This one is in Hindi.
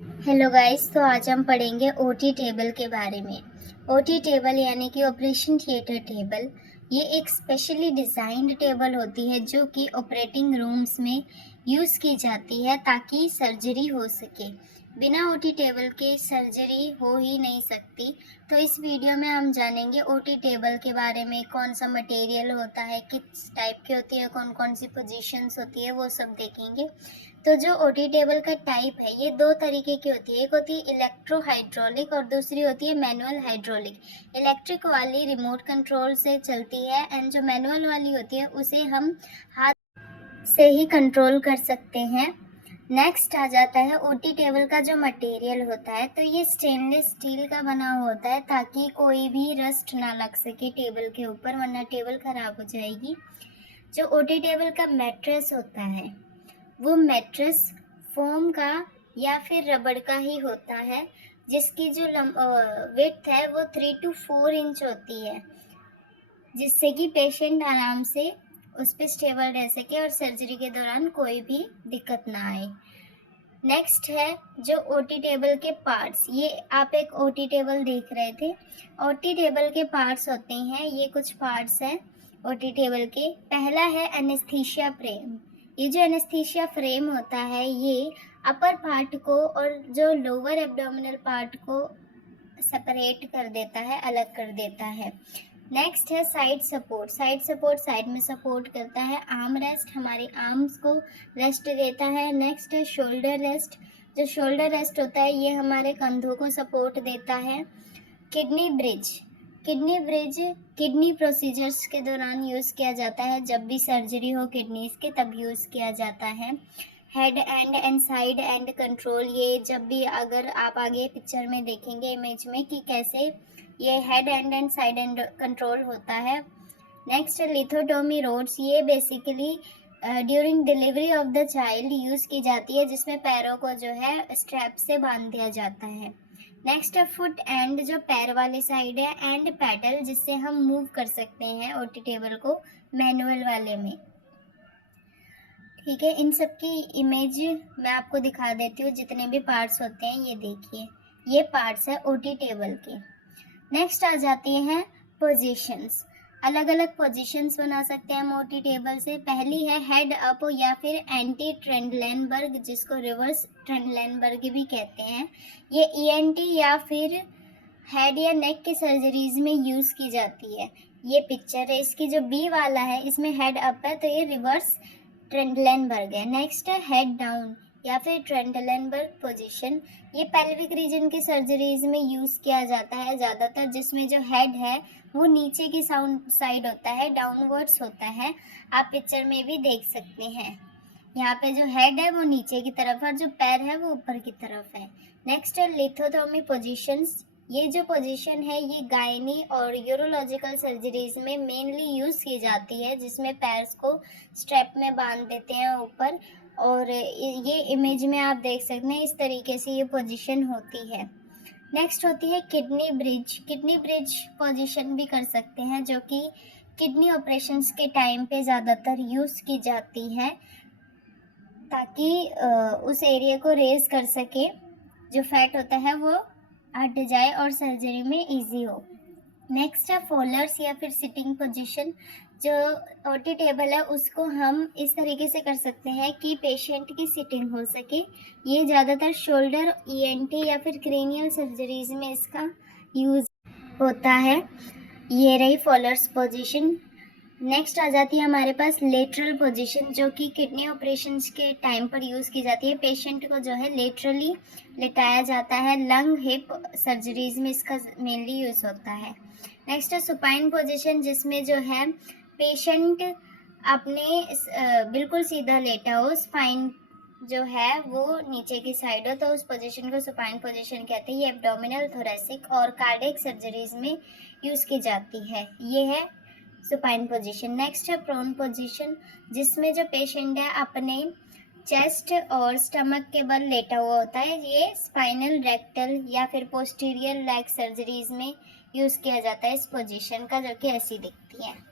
हेलो गाइस, तो आज हम पढ़ेंगे ओटी टेबल के बारे में। ओटी टेबल यानी कि ऑपरेशन थिएटर टेबल, ये एक स्पेशली डिज़ाइंड टेबल होती है जो कि ऑपरेटिंग रूम्स में यूज़ की जाती है ताकि सर्जरी हो सके। बिना ओटी टेबल के सर्जरी हो ही नहीं सकती। तो इस वीडियो में हम जानेंगे ओटी टेबल के बारे में, कौन सा मटेरियल होता है, किस टाइप की होती है, कौन कौन सी पोजीशंस होती है, वो सब देखेंगे। तो जो ओटी टेबल का टाइप है ये दो तरीके की होती है। एक होती है इलेक्ट्रो हाइड्रोलिक और दूसरी होती है मैनुअल हाइड्रोलिक। इलेक्ट्रिक वाली रिमोट कंट्रोल से चलती है एंड जो मैनुअल वाली होती है उसे हम हाथ से ही कंट्रोल कर सकते हैं। नेक्स्ट आ जाता है ओटी टेबल का जो मटेरियल होता है, तो ये स्टेनलेस स्टील का बना होता है ताकि कोई भी रस्ट ना लग सके टेबल के ऊपर, वरना टेबल खराब हो जाएगी। जो ओटी टेबल का मैट्रेस होता है वो मैट्रेस फोम का या फिर रबड़ का ही होता है, जिसकी जो विड्थ है वो 3 to 4 इंच होती है, जिससे कि पेशेंट आराम से उस पर स्टेबल रह सके और सर्जरी के दौरान कोई भी दिक्कत ना आए। नेक्स्ट है जो ओटी टेबल के पार्ट्स। ये आप एक ओटी टेबल देख रहे थे। ओटी टेबल के पार्ट्स होते हैं, ये कुछ पार्ट्स हैं ओटी टेबल के। पहला है एनेस्थीसिया फ्रेम। ये जो एनेस्थीसिया फ्रेम होता है ये अपर पार्ट को और जो लोअर एब्डोमिनल पार्ट को सेपरेट कर देता है, अलग कर देता है। नेक्स्ट है side support. Side support side में सपोर्ट करता है। आर्म रेस्ट हमारे आर्म्स को रेस्ट देता है। नेक्स्ट है शोल्डर रेस्ट। जो शोल्डर रेस्ट होता है ये हमारे कंधों को सपोर्ट देता है। Kidney bridge. Kidney bridge kidney procedures के दौरान यूज़ किया जाता है, जब भी सर्जरी हो किडनीज के तब यूज़ किया जाता है। Head and side and control, ये जब भी अगर आप आगे पिक्चर में देखेंगे इमेज में कि कैसे ये head and side and control होता है। नेक्स्ट लिथोटोमी रोड्स, ये basically during delivery of the child use की जाती है, जिसमें पैरों को जो है स्ट्रैप से बांध दिया जाता है। नेक्स्ट है फुट एंड, जो पैर वाली साइड है, एंड पैडल, जिससे हम मूव कर सकते हैं ओटी टेबल को मैनुअल वाले में। ठीक है, इन सब की इमेज मैं आपको दिखा देती हूँ। जितने भी पार्ट्स होते हैं ये देखिए, ये पार्ट्स है ओटी टेबल के। नेक्स्ट आ जाती हैं पोजीशंस। अलग अलग पोजीशंस बना सकते हैं हम ओटी टेबल से। पहली है हेड अप या फिर एंटी ट्रेंडलेनबर्ग, जिसको रिवर्स ट्रेंडलेनबर्ग भी कहते हैं। ये ईएनटी या फिर हेड या नेक की सर्जरीज में यूज़ की जाती है। ये पिक्चर है, इसकी जो बी वाला है इसमें हेड अप है, तो ये रिवर्स ट्रेंडलेनबर्ग है। नेक्स्ट है हेड डाउन या फिर ट्रेंडलेनबर्ग पोजीशन। ये पेल्विक रीजन की सर्जरीज में यूज़ किया जाता है ज़्यादातर, जिसमें जो हेड है वो नीचे की साइड होता है, डाउनवर्ड्स होता है। आप पिक्चर में भी देख सकते हैं, यहाँ पे जो हेड है वो नीचे की तरफ है और जो पैर है वो ऊपर की तरफ है। नेक्स्ट है लिथोटोमी पोजीशंस। ये जो पोजीशन है ये गायनी और यूरोलॉजिकल सर्जरीज में मेनली यूज़ की जाती है, जिसमें पैर्स को स्ट्रैप में बांध देते हैं ऊपर, और ये इमेज में आप देख सकते हैं इस तरीके से ये पोजीशन होती है। नेक्स्ट होती है kidney bridge. Kidney bridge position भी कर सकते हैं, जो कि किडनी ऑपरेशंस के टाइम पे ज़्यादातर यूज़ की जाती है ताकि उस एरिया को रेज कर सके, जो फैट होता है वो हट जाए और सर्जरी में इजी हो। नेक्स्ट है फोल्डर्स या फिर सिटिंग पोजीशन। जो ओटी टेबल है उसको हम इस तरीके से कर सकते हैं कि पेशेंट की सिटिंग हो सके। ये ज़्यादातर शोल्डर, ईएनटी या फिर क्रेनियल सर्जरीज में इसका यूज़ होता है। ये रही फोल्डर्स पोजीशन। नेक्स्ट आ जाती है हमारे पास लेटरल पोजीशन, जो कि किडनी ऑपरेशंस के टाइम पर यूज़ की जाती है। पेशेंट को जो है लेटरली लेटाया जाता है। लंग हिप सर्जरीज में इसका मेनली यूज़ होता है। नेक्स्ट है सुपाइन पोजीशन, जिसमें जो है पेशेंट अपने बिल्कुल सीधा लेटा हो, स्पाइन जो है वो नीचे की साइड हो, तो उस पोजीशन को सुपाइन पोजीशन कहते हैं। ये एब्डोमिनल, थोरेसिक और कार्डियक सर्जरीज में यूज़ की जाती है। ये है सुपाइन पोजीशन। नेक्स्ट है प्रोन पोजीशन, जिसमें जो पेशेंट है अपने चेस्ट और स्टमक के बल लेटा हुआ होता है। ये स्पाइनल, रेक्टल या फिर पोस्टीरियर लेग सर्जरीज में यूज़ किया जाता है इस पोजीशन का, जो कि ऐसी दिखती है।